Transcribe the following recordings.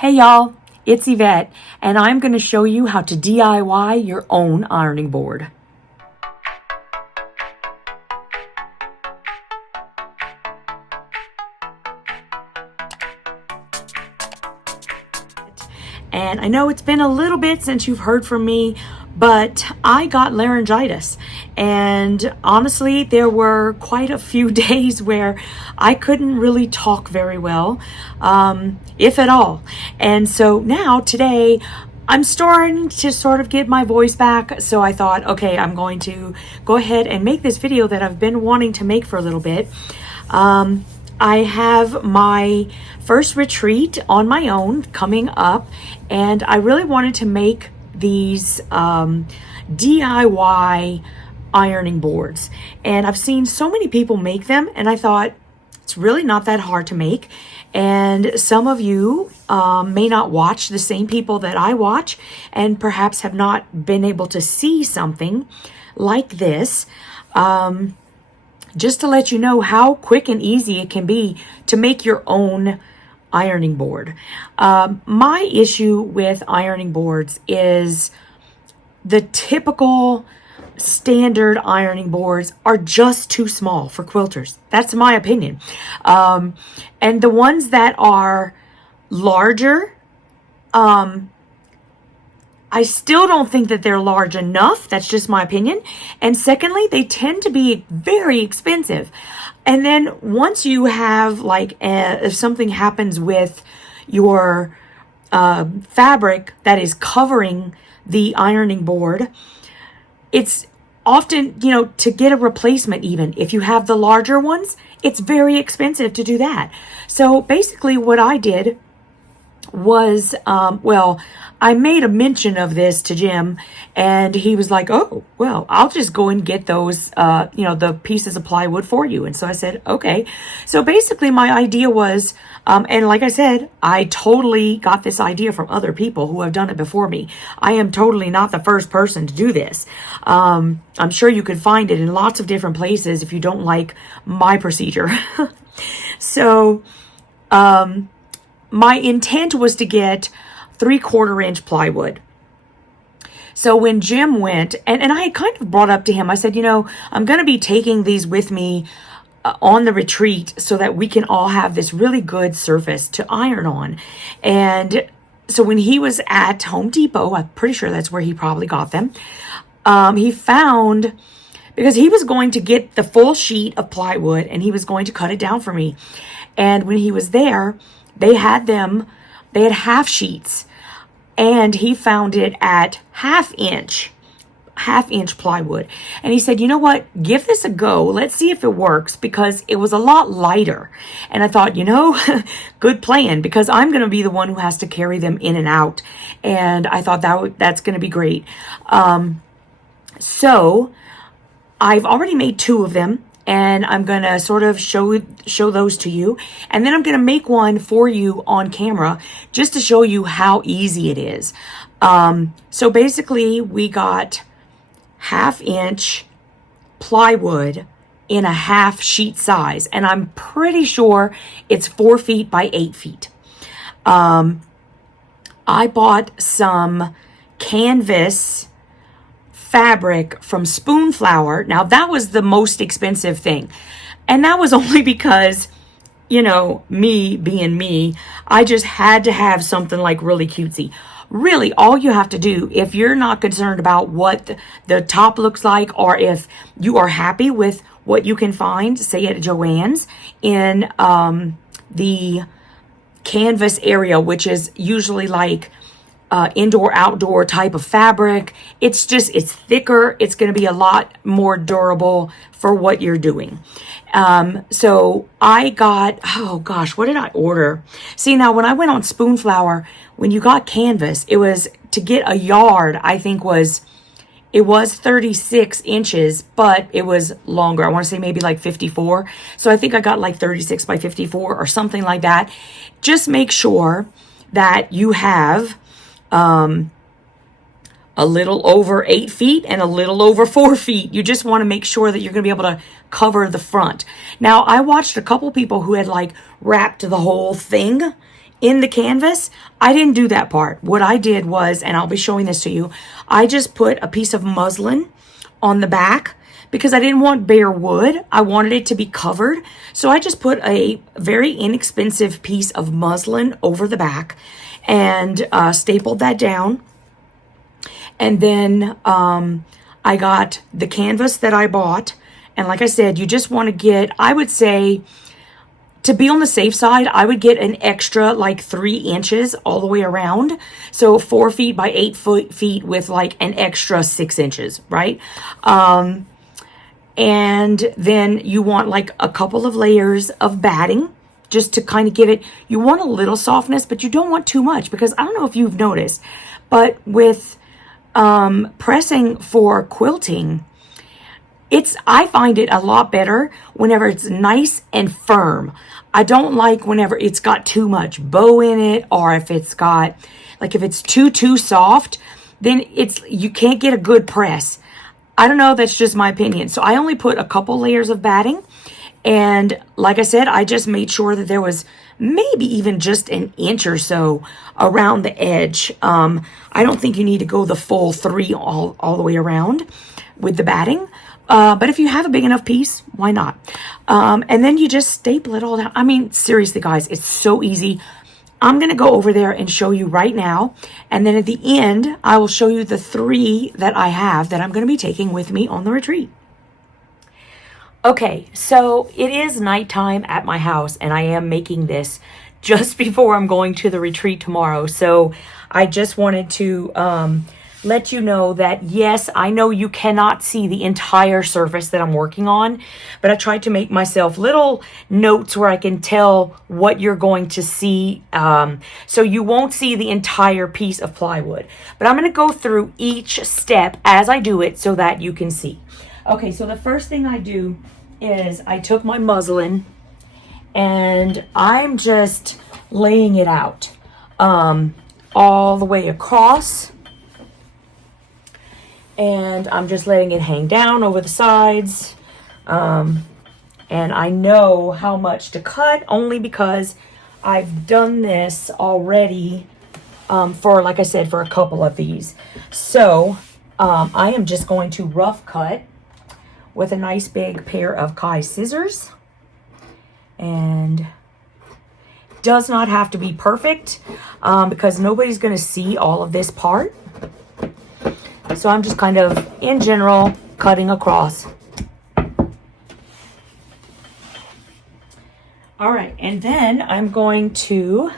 Hey y'all, it's Yvette, and I'm going to show you how to DIY your own ironing board. And I know it's been a little bit since you've heard from me, but I got laryngitis. And honestly, there were quite a few days where I couldn't really talk very well, if at all. And so now, today, I'm starting to sort of get my voice back. So I thought, okay, I'm going to go ahead and make this video that I've been wanting to make for a little bit. I have my first retreat on my own coming up, and I really wanted to make these DIY ironing boards. And I've seen so many people make them, and I thought it's really not that hard to make. And some of you may not watch the same people that I watch, and perhaps have not been able to see something like this. Just to let you know how quick and easy it can be to make your own ironing board. My issue with ironing boards is the typical standard ironing boards are just too small for quilters. That's my opinion. And the ones that are larger, I still don't think that they're large enough. That's just my opinion. And secondly, they tend to be very expensive. And then once you have, like, if something happens with your fabric that is covering the ironing board, it's often, to get a replacement, even if you have the larger ones, it's very expensive to do that. So basically what I did was, I made a mention of this to Jim, and he was like, oh, well, I'll just go and get those, the pieces of plywood for you. And so I said, okay. So basically my idea was, and like I said, I totally got this idea from other people who have done it before me. I am totally not the first person to do this. I'm sure you could find it in lots of different places if you don't like my procedure. So, my intent was to get 3/4 inch plywood. So when Jim went, and I kind of brought up to him, I said, I'm going to be taking these with me on the retreat so that we can all have this really good surface to iron on. And so when he was at Home Depot, I'm pretty sure that's where he probably got them, he found, because he was going to get the full sheet of plywood and he was going to cut it down for me. And when he was there, they had half sheets, and he found it at half inch plywood. And he said, you know what, give this a go. Let's see if it works, because it was a lot lighter. And I thought, good plan, because I'm going to be the one who has to carry them in and out. And I thought that's going to be great. So I've already made 2 of them, and I'm going to sort of show those to you. And then I'm going to make one for you on camera just to show you how easy it is. So basically we got half inch plywood in a half sheet size. And I'm pretty sure it's 4 feet by 8 feet. I bought some canvas fabric from Spoonflower. Now that was the most expensive thing, and that was only because, me being me, I just had to have something like really cutesy. Really, all you have to do, if you're not concerned about what the top looks like, or if you are happy with what you can find, say at Joann's, in the canvas area, which is usually like indoor outdoor type of fabric. It's thicker. It's going to be a lot more durable for what you're doing. So I got, oh gosh, what did I order? See, now when I went on Spoonflower, when you got canvas, it was to get a yard, I think it was 36 inches, but it was longer. I want to say maybe like 54. So I think I got like 36 by 54 or something like that. Just make sure that you have a little over 8 feet and a little over 4 feet. You just want to make sure that you're going to be able to cover the front. Now, I watched a couple people who had like wrapped the whole thing in the canvas, I didn't do that part. What I did was, and I'll be showing this to you, I just put a piece of muslin on the back because I didn't want bare wood. I wanted it to be covered. So I just put a very inexpensive piece of muslin over the back and stapled that down. And then I got the canvas that I bought. And like I said, you just want to get, I would say, to be on the safe side, I would get an extra like 3 inches all the way around. So 4 feet by 8 feet with like an extra 6 inches, right? And then you want like a couple of layers of batting just to kind of give it, you want a little softness, but you don't want too much, because I don't know if you've noticed, but with pressing for quilting, I find it a lot better whenever it's nice and firm. I don't like whenever it's got too much bow in it, or if it's got, like if it's too soft, then you can't get a good press. I don't know, that's just my opinion. So I only put a couple layers of batting. And like I said, I just made sure that there was maybe even just an inch or so around the edge. I don't think you need to go the full 3 all the way around with the batting. But if you have a big enough piece, why not? And then you just staple it all down. I mean, seriously, guys, it's so easy. I'm going to go over there and show you right now. And then at the end, I will show you the 3 that I have that I'm going to be taking with me on the retreat. Okay, so it is nighttime at my house, and I am making this just before I'm going to the retreat tomorrow. So I just wanted to let you know that, yes, I know you cannot see the entire surface that I'm working on, but I tried to make myself little notes where I can tell what you're going to see. So you won't see the entire piece of plywood, but I'm going to go through each step as I do it so that you can see. Okay, so the first thing I do is I took my muslin and I'm just laying it out all the way across. And I'm just letting it hang down over the sides. And I know how much to cut only because I've done this already for, like I said, for a couple of these. So I am just going to rough cut with a nice big pair of Kai scissors. And does not have to be perfect because nobody's going to see all of this part. So I'm just kind of, in general, cutting across. All right, and then I'm going to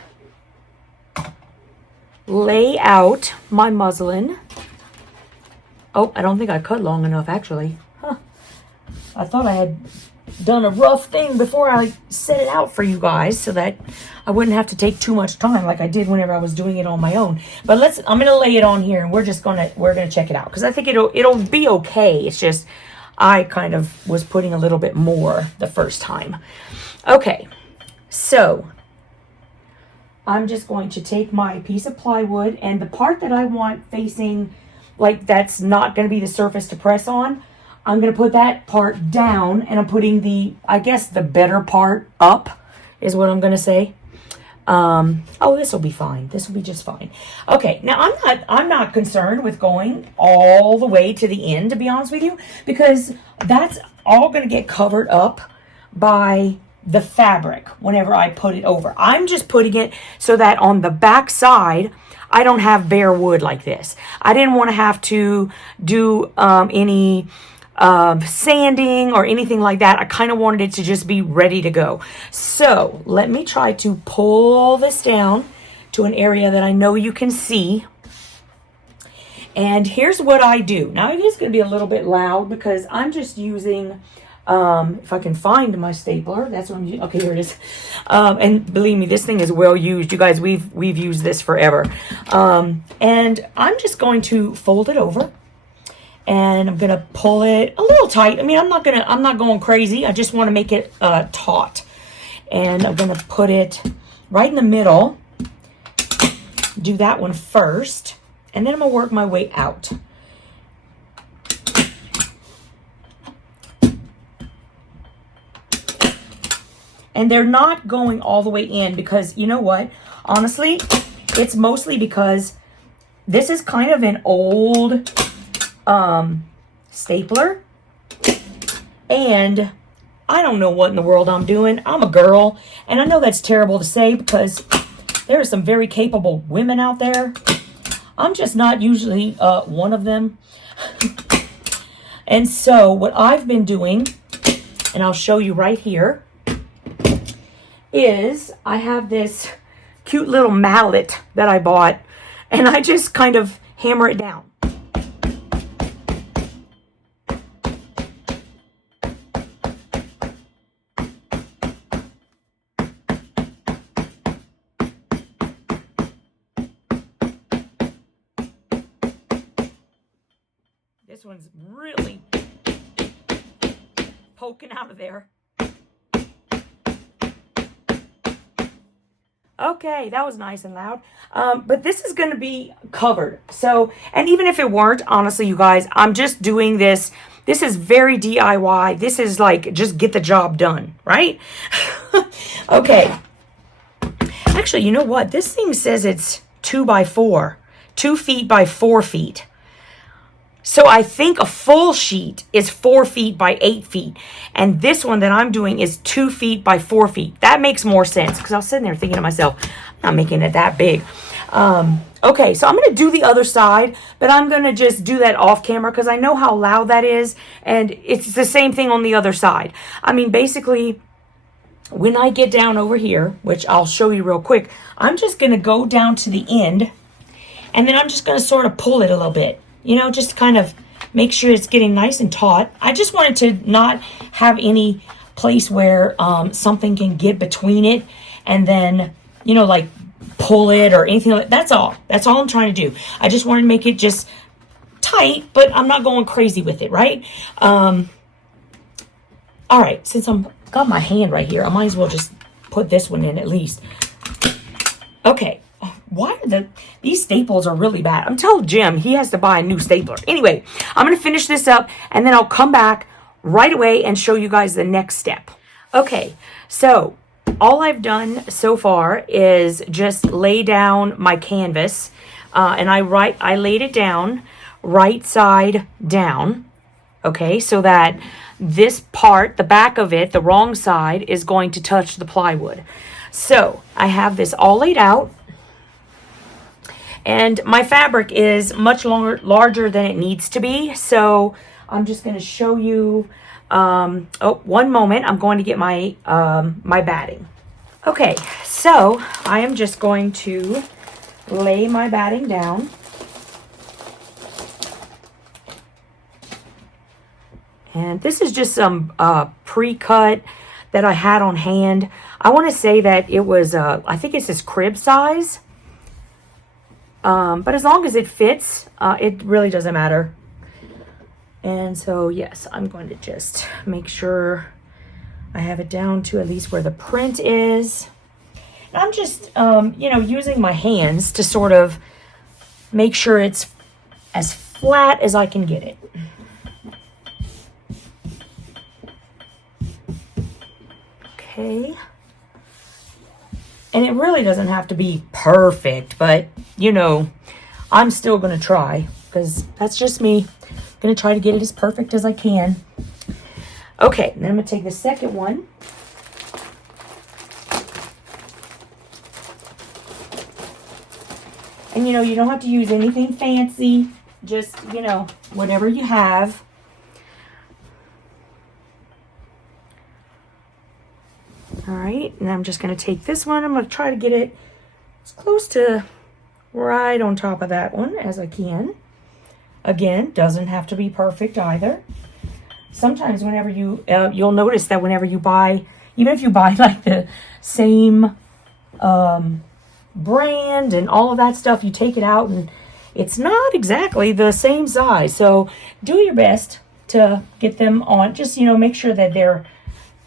lay out my muslin. Oh, I don't think I cut long enough, actually. Huh. I thought I had done a rough thing before I set it out for you guys so that I wouldn't have to take too much time like I did whenever I was doing it on my own. But I'm gonna lay it on here and we're gonna check it out because I think it'll be okay. It's just I kind of was putting a little bit more the first time. Okay, so I'm just going to take my piece of plywood, and the part that I want facing, like that's not going to be the surface to press on, I'm going to put that part down, and I'm putting I guess the better part up is what I'm going to say. Oh, this will be fine. This will be just fine. Okay, now I'm not concerned with going all the way to the end, to be honest with you, because that's all going to get covered up by the fabric whenever I put it over. I'm just putting it so that on the back side, I don't have bare wood like this. I didn't want to have to do any sanding or anything like that. I kind of wanted it to just be ready to go. So let me try to pull this down to an area that I know you can see. And here's what I do. Now it is going to be a little bit loud because I'm just using, if I can find my stapler, that's what I'm using. Okay, here it is. And believe me, this thing is well used. You guys, we've used this forever. And I'm just going to fold it over. And I'm gonna pull it a little tight. I mean, I'm not going crazy. I just want to make it taut. And I'm gonna put it right in the middle. Do that one first, and then I'm gonna work my way out. And they're not going all the way in because, you know what? Honestly, it's mostly because this is kind of an old stapler. And I don't know what in the world I'm doing. I'm a girl. And I know that's terrible to say because there are some very capable women out there. I'm just not usually one of them. And so what I've been doing, and I'll show you right here, is I have this cute little mallet that I bought, and I just kind of hammer it down. This one's really poking out of there. Okay, that was nice and loud. But this is going to be covered. So, and even if it weren't, honestly, you guys, I'm just doing this. This is very DIY. This is like, just get the job done, right? Okay. Actually, you know what? This thing says it's 2 by 4. 2 feet by 4 feet. So I think a full sheet is 4 feet by 8 feet. And this one that I'm doing is 2 feet by 4 feet. That makes more sense because I was sitting there thinking to myself, I'm not making it that big. Okay, so I'm going to do the other side, but I'm going to just do that off camera because I know how loud that is. And it's the same thing on the other side. I mean, basically, when I get down over here, which I'll show you real quick, I'm just going to go down to the end. And then I'm just going to sort of pull it a little bit. You know, just kind of make sure it's getting nice and taut. I just wanted to not have any place where something can get between it and then, you know, like pull it or anything like that. That's all. That's all I'm trying to do. I just wanted to make it just tight, but I'm not going crazy with it, right? All right, since I'm got my hand right here, I might as well just put this one in at least. Okay. Why are these staples are really bad? I'm telling Jim he has to buy a new stapler. Anyway, I'm going to finish this up and then I'll come back right away and show you guys the next step. Okay, so all I've done so far is just lay down my canvas and I laid it down right side down. Okay, so that this part, the back of it, the wrong side, is going to touch the plywood. So I have this all laid out. And my fabric is much larger than it needs to be. So I'm just going to show you, one moment. I'm going to get my, my batting. Okay, so I am just going to lay my batting down. And this is just some pre-cut that I had on hand. I want to say that it was, I think it's this crib size. But as long as it fits, it really doesn't matter. And so, yes, I'm going to just make sure I have it down to at least where the print is. And I'm just, you know, using my hands to sort of make sure it's as flat as I can get it. Okay. And it really doesn't have to be perfect, but, you know, I'm still going to try because that's just me. I'm going to try to get it as perfect as I can. Okay, then I'm going to take the second one. And, you know, you don't have to use anything fancy. Just, you know, whatever you have. All right, and I'm just going to take this one. I'm going to try to get it as close to right on top of that one as I can. Again, doesn't have to be perfect either. Sometimes whenever you, you'll notice that whenever you buy, even if you buy like the same brand and all of that stuff, you take it out and it's not exactly the same size. So do your best to get them on. Just, you know, make sure that they're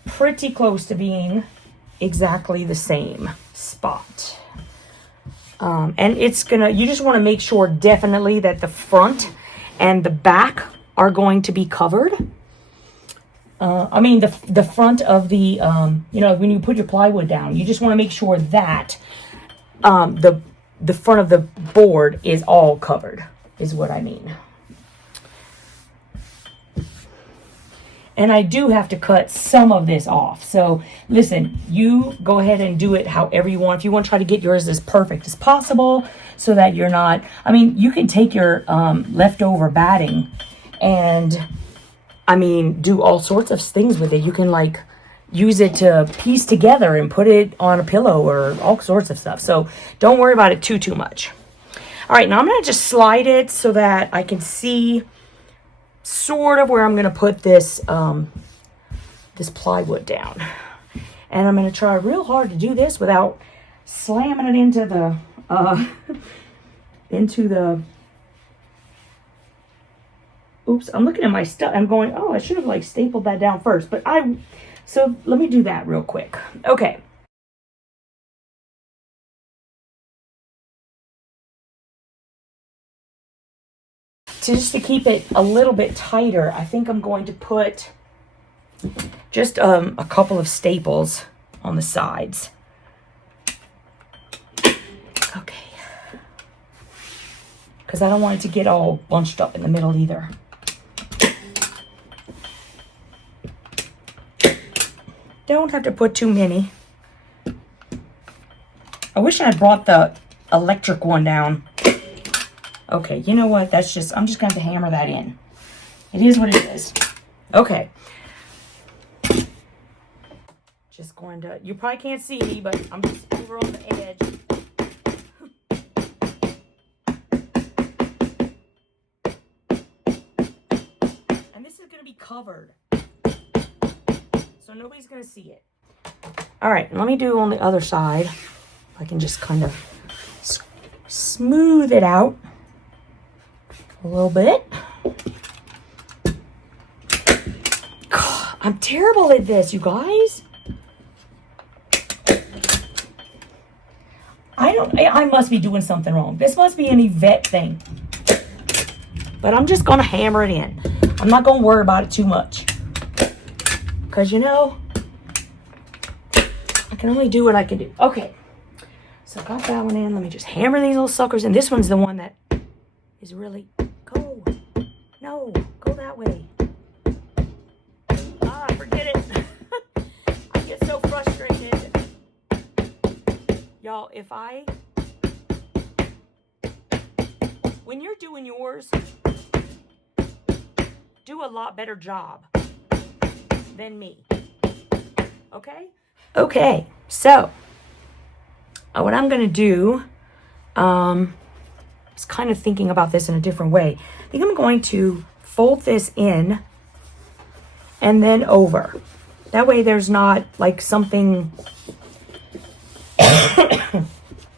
pretty close to being exactly the same spot. And it's gonna, you just want to make sure definitely that the front and the back are going to be covered. I mean the front of the, you know, when you put your plywood down, you just want to make sure that the front of the board is all covered, is what I mean. And I do have to cut some of this off. So listen, you go ahead and do it however you want. If you want to try to get yours as perfect as possible so that you're not, I mean, you can take your leftover batting and, I mean, do all sorts of things with it. You can like use it to piece together and put it on a pillow or all sorts of stuff. So don't worry about it too much. All right, now I'm going to just slide it so that I can see sort of where I'm going to put this this plywood down. And I'm going to try real hard to do this without slamming it into the oops, I'm looking at my stuff. I'm going, oh, I should have like stapled that down first. So let me do that real quick. Okay. Just to keep it a little bit tighter, I think I'm going to put just a couple of staples on the sides. Okay. Because I don't want it to get all bunched up in the middle either. Don't have to put too many. I wish I had brought the electric one down. Okay, you know what? That's just, I'm just going to have to hammer that in. It is what it is. Okay. Just going to, you probably can't see me, but I'm just over on the edge. And this is going to be covered. So nobody's going to see it. All right, let me do on the other side. I can just kind of smooth it out a little bit. God, I'm terrible at this, you guys. I must be doing something wrong. This must be an Yvette thing. But I'm just going to hammer it in. I'm not going to worry about it too much. Because, you know, I can only do what I can do. Okay. So got that one in. Let me just hammer these little suckers in. This one's the one that is really... Go. No. Go that way. Ah, forget it. I get so frustrated. Y'all, when you're doing yours, do a lot better job than me. Okay? Okay, so what I'm going to do, I was kind of thinking about this in a different way. I think I'm going to fold this in and then over. That way there's not like something,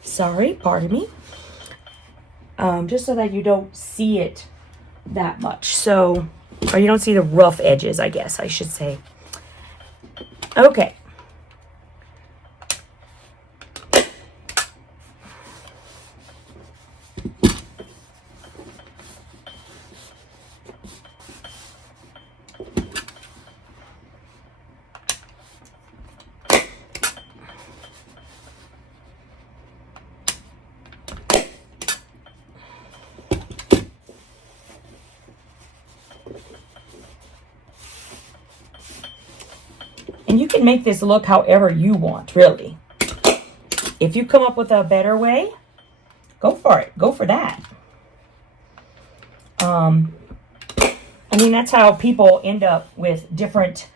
sorry, pardon me, just so that you don't see it that much. So, or you don't see the rough edges, I guess I should say. Okay. And you can make this look however you want, really. If you come up with a better way, go for it. Go for that. I mean, that's how people end up with different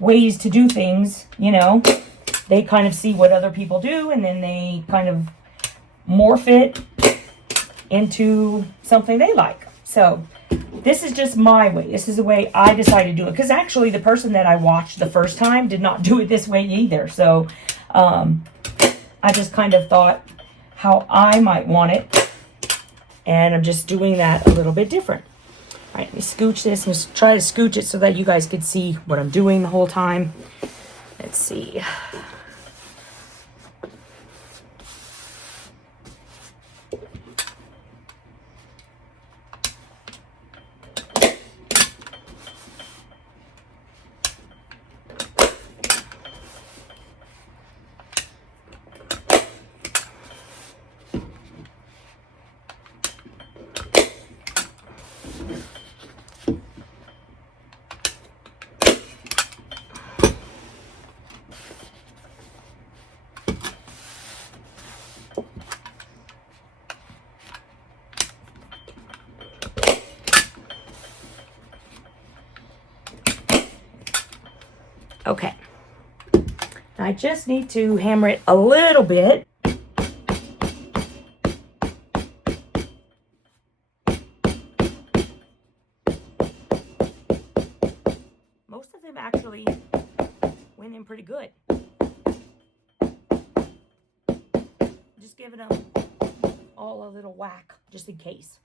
ways to do things, you know. They kind of see what other people do, and then they kind of morph it into something they like. So this is just my way. This is the way I decided to do it. Because actually the person that I watched the first time did not do it this way either. So I just kind of thought how I might want it. And I'm just doing that a little bit different. All right, let me scooch this. Let's try to scooch it so that you guys could see what I'm doing the whole time. Let's see. Okay. I just need to hammer it a little bit. Most of them actually went in pretty good. Just giving them all a little whack, just in case.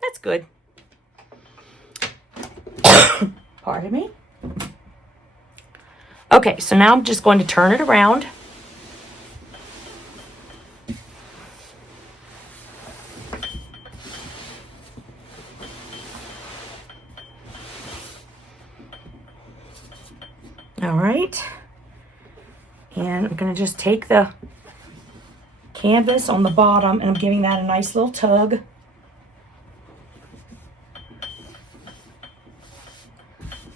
That's good. Pardon me. Okay, so now I'm just going to turn it around. All right. And I'm going to just take the canvas on the bottom and I'm giving that a nice little tug.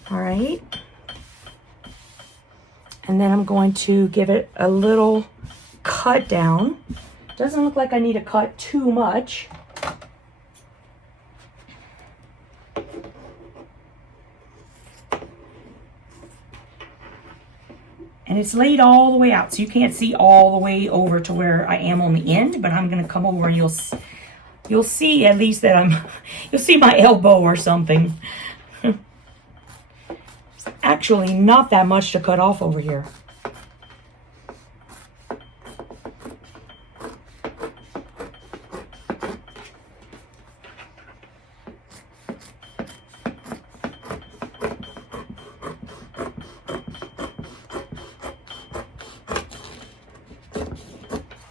All right. And then I'm going to give it a little cut down. Doesn't look like I need to cut too much. And it's laid all the way out, so you can't see all the way over to where I am on the end, but I'm gonna come over and you'll see at least that you'll see my elbow or something. It's actually not that much to cut off over here.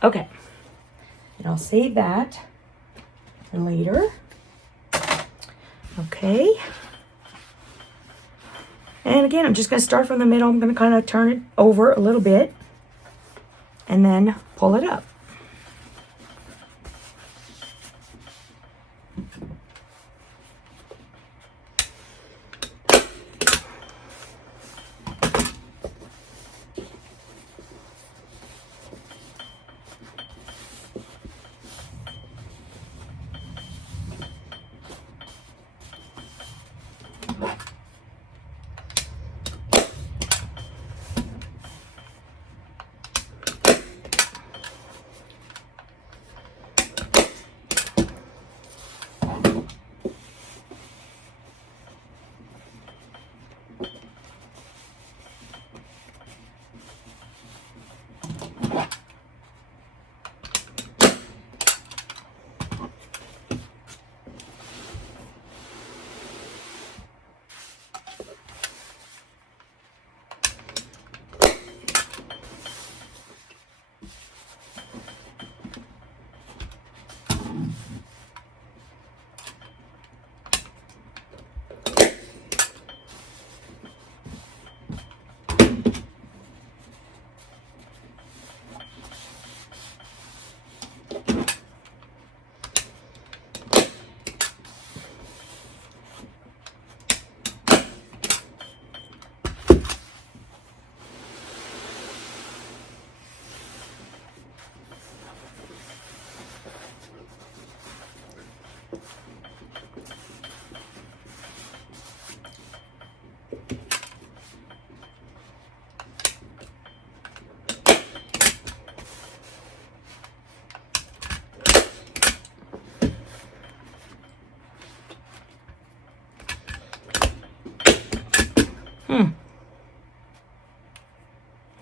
Okay, and I'll save that for later. Okay. And again, I'm just going to start from the middle. I'm going to kind of turn it over a little bit and then pull it up.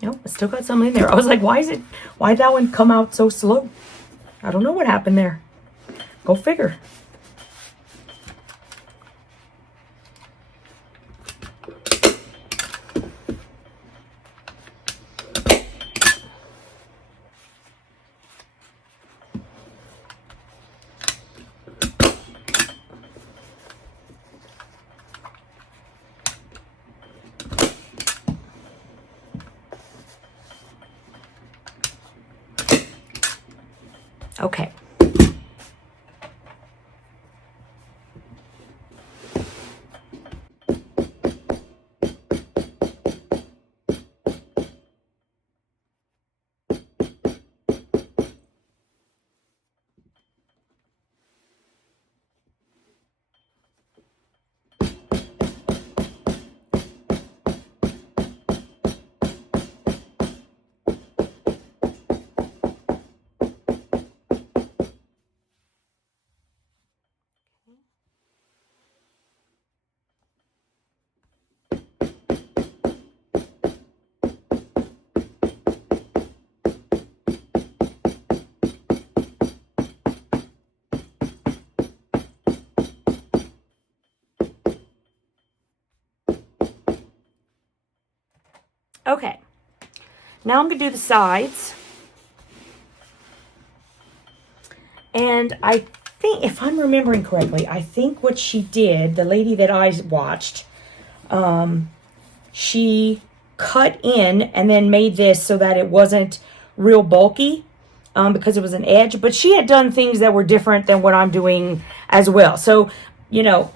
Nope, I still got some in there. I was like, why'd that one come out so slow? I don't know what happened there. Go figure. Okay. Okay, now I'm going to do the sides. And I think, if I'm remembering correctly, I think what she did, the lady that I watched, she cut in and then made this so that it wasn't real bulky, because it was an edge. But she had done things that were different than what I'm doing as well. So, you know,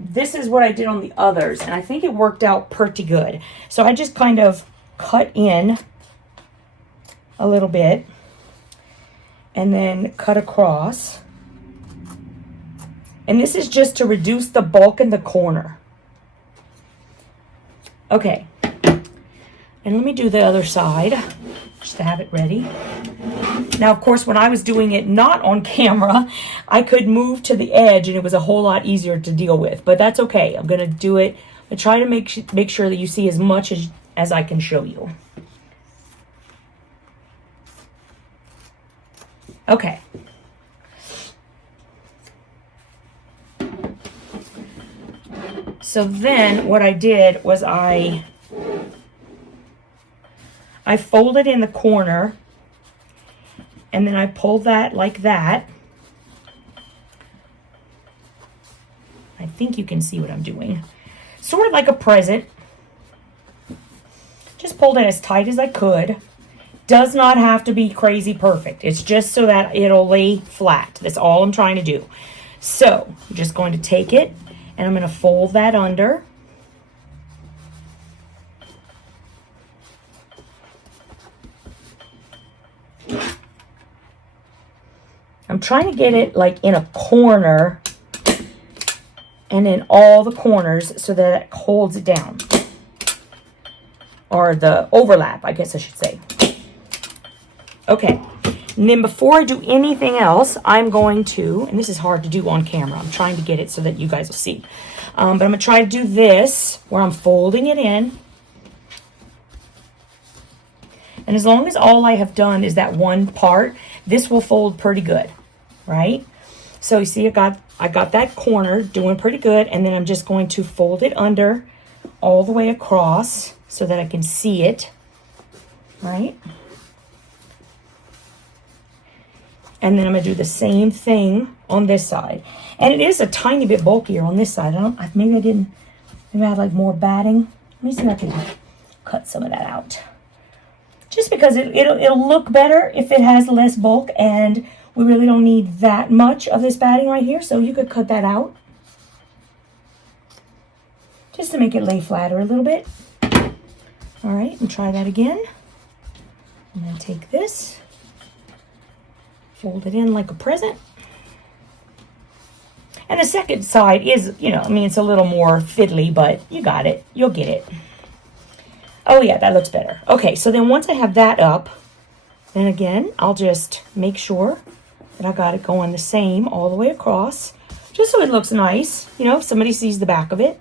this is what I did on the others, and I think it worked out pretty good. So I just kind of cut in a little bit and then cut across. And this is just to reduce the bulk in the corner. Okay. And let me do the other side just to have it ready. Now, of course, when I was doing it not on camera, I could move to the edge and it was a whole lot easier to deal with. But that's okay. I'm going to do it. I try to make sure that you see as much as I can show you. Okay. So then what I did was I folded in the corner, and then I pulled that like that. I think you can see what I'm doing. Sort of like a present. Just pulled it as tight as I could. Does not have to be crazy perfect. It's just so that it'll lay flat. That's all I'm trying to do. So I'm just going to take it and I'm going to fold that under. I'm trying to get it like in a corner and in all the corners so that it holds it down. Or the overlap, I guess I should say. Okay, and then before I do anything else, I'm going to, and this is hard to do on camera, I'm trying to get it so that you guys will see. But I'm going to try to do this, where I'm folding it in. And as long as all I have done is that one part, this will fold pretty good, right? So you see, I got that corner doing pretty good, and then I'm just going to fold it under all the way across so that I can see it, right? And then I'm going to do the same thing on this side. And it is a tiny bit bulkier on this side. Maybe I had like more batting. Let me see if I can cut some of that out. Just because it'll look better if it has less bulk, and we really don't need that much of this batting right here. So you could cut that out. Just to make it lay flatter a little bit. All right, and try that again. I'm going to take this. Fold it in like a present. And the second side is, it's a little more fiddly, but you got it. You'll get it. Oh, yeah, that looks better. Okay, so then once I have that up, then again, I'll just make sure that I got it going the same all the way across, just so it looks nice, if somebody sees the back of it.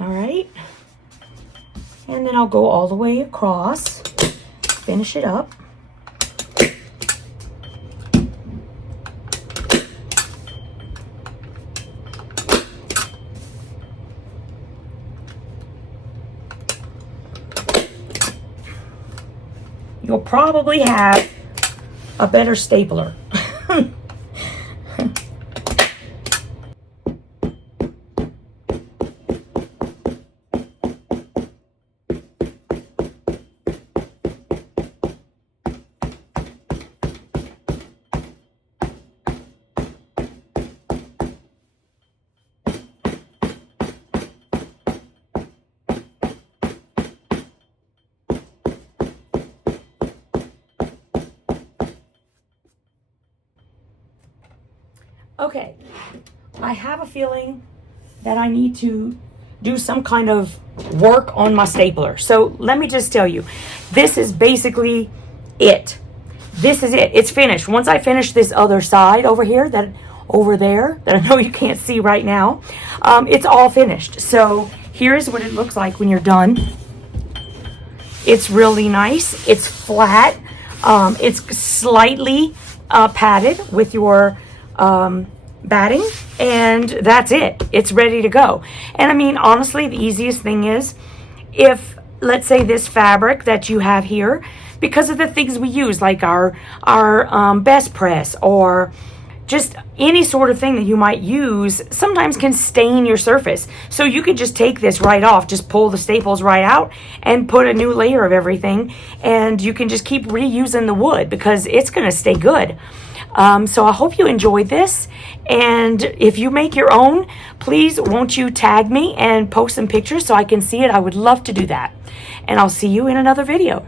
All right, and then I'll go all the way across, finish it up. You'll probably have a better stapler. Okay, I have a feeling that I need to do some kind of work on my stapler. So let me just tell you, this is basically it. This is it. It's finished. Once I finish this other side over here, that I know you can't see right now, it's all finished. So here's what it looks like when you're done. It's really nice. It's flat. It's slightly padded with your batting, and that's it. It's ready to go. And I mean, honestly, the easiest thing is, if, let's say, this fabric that you have here, because of the things we use, like our best press, or just any sort of thing that you might use, sometimes can stain your surface. So you could just take this right off, just pull the staples right out and put a new layer of everything, and you can just keep reusing the wood because it's going to stay good. So I hope you enjoyed this, and if you make your own, please won't you tag me and post some pictures so I can see it. I would love to do that, and I'll see you in another video.